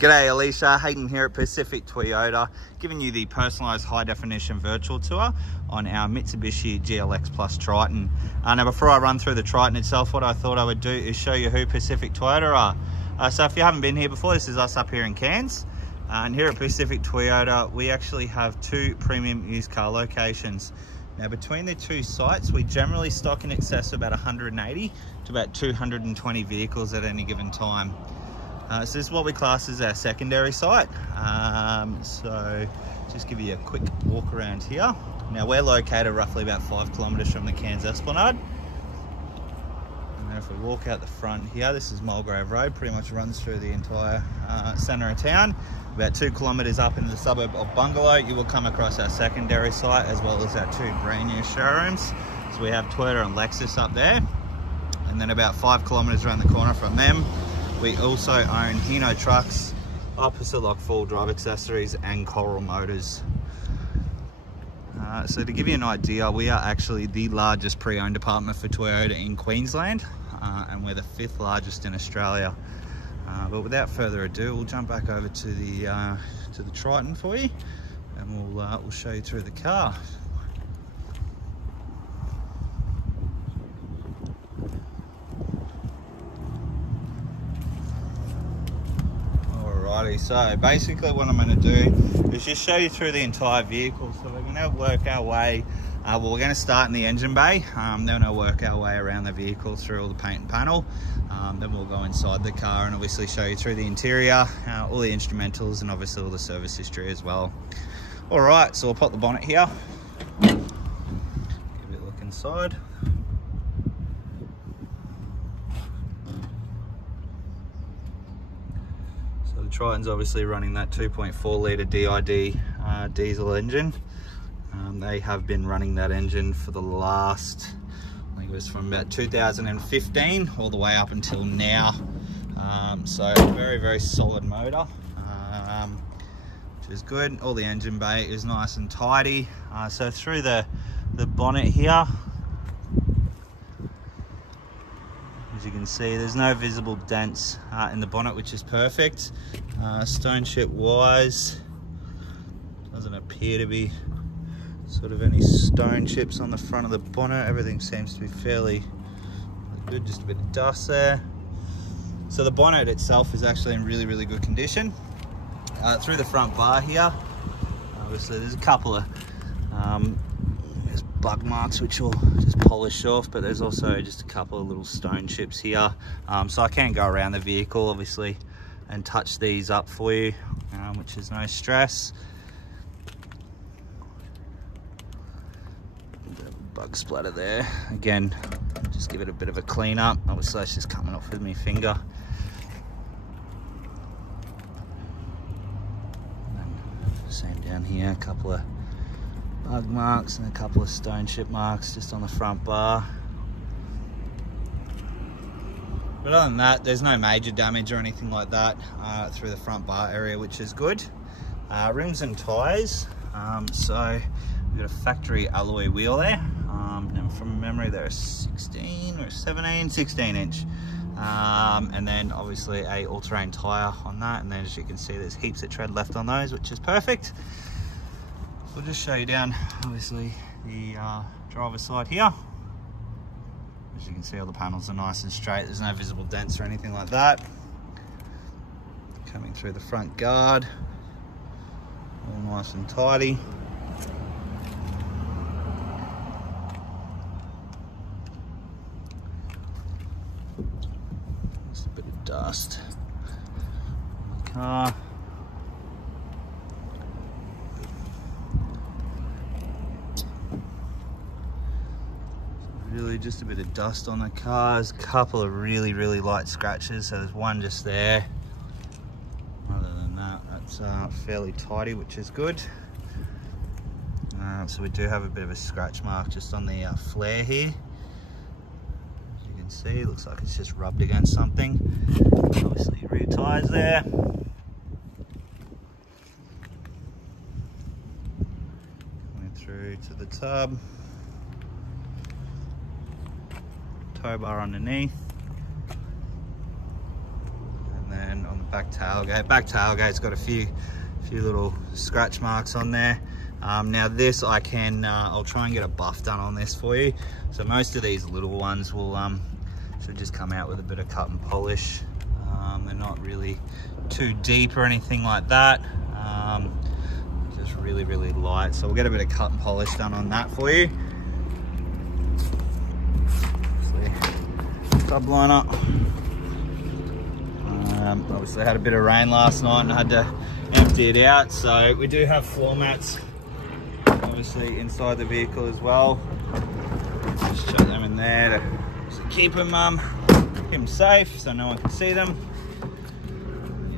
G'day Alicia, Hayden here at Pacific Toyota, giving you the personalised high definition virtual tour on our Mitsubishi GLX Plus Triton. Now before I run through the Triton itself, what I thought I would do is show you who Pacific Toyota are. So if you haven't been here before, this is us up here in Cairns. And here at Pacific Toyota, we actually have two premium used car locations. Now between the two sites, we generally stock in excess of about 180 to about 220 vehicles at any given time. So this is what we class as our secondary site. So just give you a quick walk around here. Now we're located roughly about 5 kilometres from the Cairns Esplanade. And then if we walk out the front here, this is Mulgrave Road, pretty much runs through the entire centre of town. About 2 kilometres up into the suburb of Bungalow, you will come across our secondary site as well as our two brand new showrooms. So we have Toyota and Lexus up there. And then about 5 kilometres around the corner from them, we also own Hino Trucks, Opposite Lock Full Drive Accessories and Coral Motors. So to give you an idea, we are actually the largest pre-owned department for Toyota in Queensland, and we're the 5th largest in Australia. But without further ado, we'll jump back over to the Triton for you, and we'll show you through the car. So basically what I'm going to do is just show you through the entire vehicle. So we're going to work our way, we're going to start in the engine bay, then we'll work our way around the vehicle through all the paint and panel, then we'll go inside the car and obviously show you through the interior, all the instrumentals and obviously all the service history as well. Alright, so we'll pop the bonnet here, give it a look inside. Triton's obviously running that 2.4 litre DID diesel engine. They have been running that engine for the last, I think it was from about 2015 all the way up until now. So very, very solid motor, which is good. All the engine bay is nice and tidy. So through the bonnet here, as you can see, there's no visible dents in the bonnet, which is perfect. Stone chip wise, doesn't appear to be sort of any stone chips on the front of the bonnet. Everything seems to be fairly good, just a bit of dust there. So the bonnet itself is actually in really, really good condition. Through the front bar here, obviously there's a couple of there's bug marks which will just polish off, but there's also just a couple of little stone chips here. So I can go around the vehicle obviously and touch these up for you, which is no stress. Bug splatter there. Again, just give it a bit of a clean up. Obviously it's just coming off with my finger. And same down here, a couple of bug marks and a couple of stone chip marks just on the front bar. But other than that, there's no major damage or anything like that through the front bar area, which is good. Rims and tyres, so we've got a factory alloy wheel there, and from memory they're 16 inch, and then obviously a all-terrain tyre on that, and then as you can see there's heaps of tread left on those, which is perfect. We'll just show you down obviously the driver's side here. As you can see, all the panels are nice and straight. There's no visible dents or anything like that. Coming through the front guard, all nice and tidy. Just a bit of dust on the car. Really just a bit of dust on the cars, a couple of really, really light scratches, so there's one just there. Other than that, that's fairly tidy, which is good. So we do have a bit of a scratch mark just on the flare here. As you can see, it looks like it's just rubbed against something. Obviously rear tyres there. Coming through to the tub. Tow bar underneath, and then on the back tailgate's got a few little scratch marks on there. Now this I'll try and get a buff done on this for you. So most of these little ones will should just come out with a bit of cut and polish. They're not really too deep or anything like that. Just really light. So we'll get a bit of cut and polish done on that for you. Subliner. Obviously I had a bit of rain last night and I had to empty it out. So we do have floor mats obviously inside the vehicle as well. Just chuck them in there to keep them safe so no one can see them.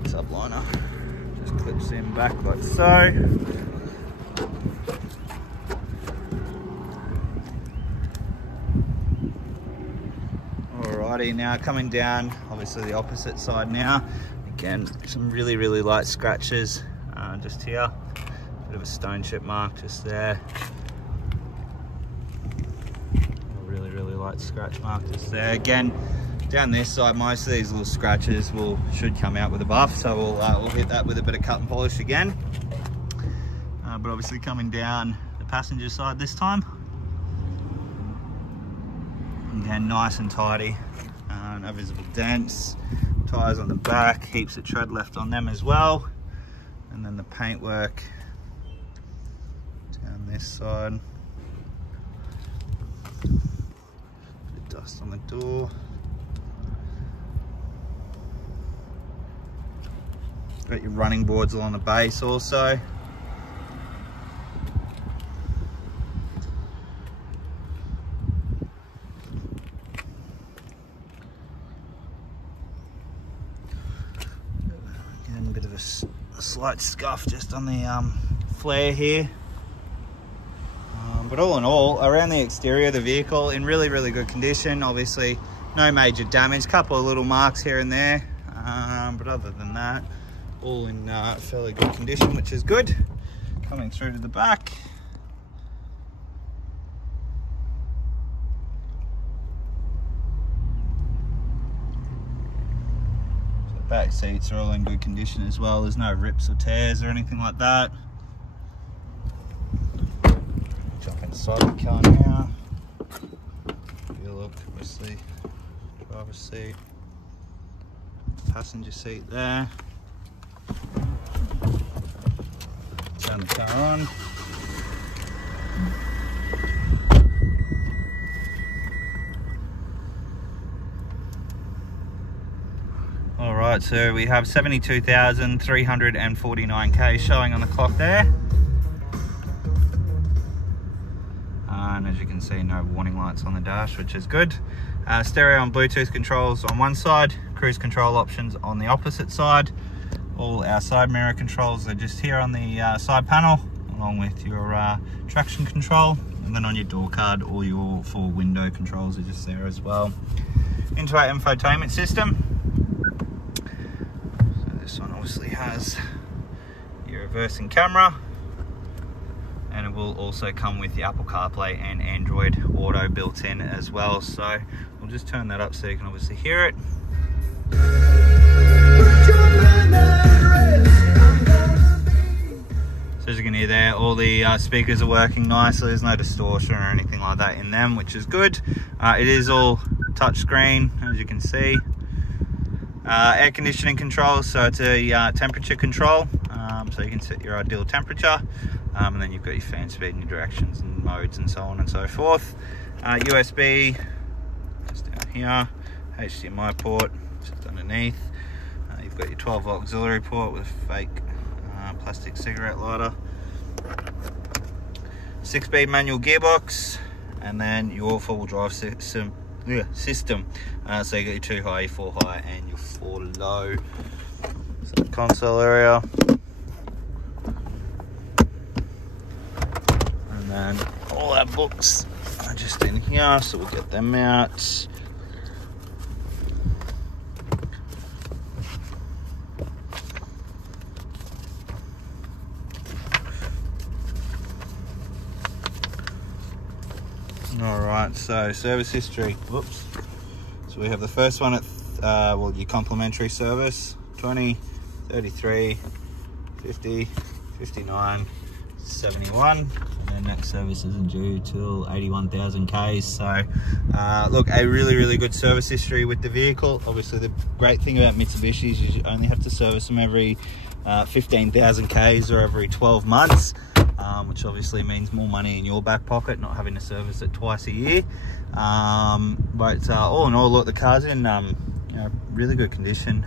Subliner just clips in back like so. Alrighty, now coming down obviously the opposite side now. Again, some really light scratches just here. Bit of a stone chip mark just there. A really light scratch mark just there. Again, down this side, most of these little scratches should come out with a buff, so we'll hit that with a bit of cut and polish again. But obviously coming down the passenger side this time. Again, nice and tidy. No visible dents. Tyres on the back, heaps of tread left on them as well. And then the paintwork down this side. Bit of dust on the door. Got your running boards along the base also. Again, a bit of a slight scuff just on the flare here. But all in all, around the exterior of the vehicle in really good condition. Obviously no major damage, couple of little marks here and there, but other than that, all in fairly good condition, which is good. Coming through to the back. So the back seats are all in good condition as well. There's no rips or tears or anything like that. Jump inside the car now. Have a look, obviously, driver's seat, passenger seat there. Turn the car on. All right, so we have 72,349k showing on the clock there. And as you can see, no warning lights on the dash, which is good. Stereo and Bluetooth controls on one side, cruise control options on the opposite side. All our side mirror controls are just here on the side panel, along with your traction control. And then on your door card, all your 4 window controls are just there as well. Into our infotainment system. So this one obviously has your reversing camera. And it will also come with the Apple CarPlay and Android Auto built in as well. So we'll just turn that up so you can obviously hear it. So as you can hear there, all the speakers are working nicely. There's no distortion or anything like that in them, which is good. It is all touchscreen, as you can see. Air conditioning control, so it's a temperature control. So you can set your ideal temperature. And then you've got your fan speed and your directions and modes and so on and so forth. USB, just down here. HDMI port, just underneath. You've got your 12-volt auxiliary port with a fake plastic cigarette lighter. 6-speed manual gearbox, and then your 4-wheel drive system. So you got your 2 high, 4 high, and your 4 low. So the console area. And all our books are just in here, so we'll get them out. All right, so service history. Whoops. So we have the first one at well, your complimentary service 20, 33, 50, 59, 71, and then next service isn't due till 81,000 Ks. So look, a really good service history with the vehicle. Obviously the great thing about Mitsubishis is you only have to service them every 15,000 Ks or every 12 months, which obviously means more money in your back pocket, not having to service it twice a year. But all in all, look, the car's in you know, really good condition.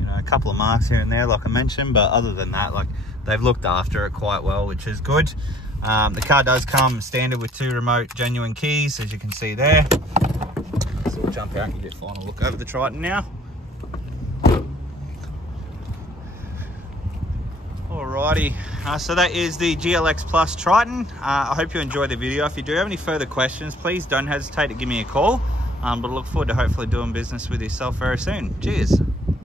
You know, a couple of marks here and there like I mentioned, but other than that, like, they've looked after it quite well, which is good. The car does come standard with 2 remote genuine keys, as you can see there. So we'll jump out and give you a final look over the Triton now. Alrighty, so that is the GLX Plus Triton. I hope you enjoyed the video. If you do have any further questions, please don't hesitate to give me a call. But I look forward to hopefully doing business with yourself very soon. Cheers.